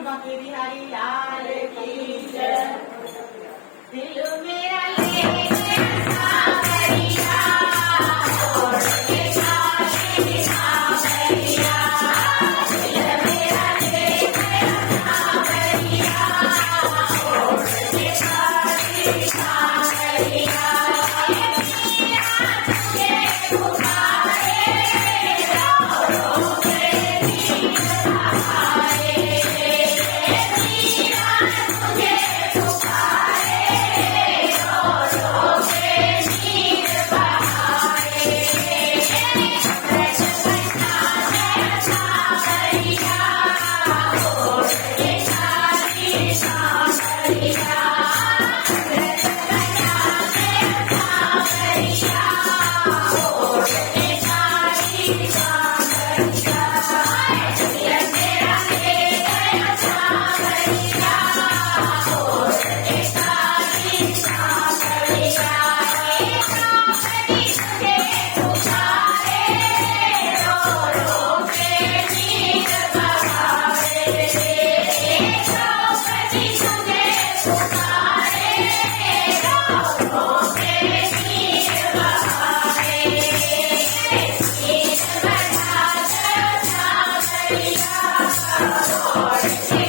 बांके बिहारी लाल की जय। दिल मेरा ले गया सावरिया, छोड़ के जाए सावरिया। दिल मेरा ले गया सावरिया, छोड़ के जाए सावरिया। तुझे पुकारे रो रो के नींद बहारे। तुझे पुकारे रो रो के नींद बहारे। ब्रज बना है सावरिया, छोड़ के जाए सावरिया। ब्रज बना है सावरिया, छोड़ के जाए सावरिया। दिल मेरा ले गया सावरिया, छोड़ के जाए सावरिया। तुझे पुकारे रो रो के नींद बहारे। द्रौपदी तुझे पुकारे रो रो के नींद बहारे। नींद बहा सावरिया, छोड़ के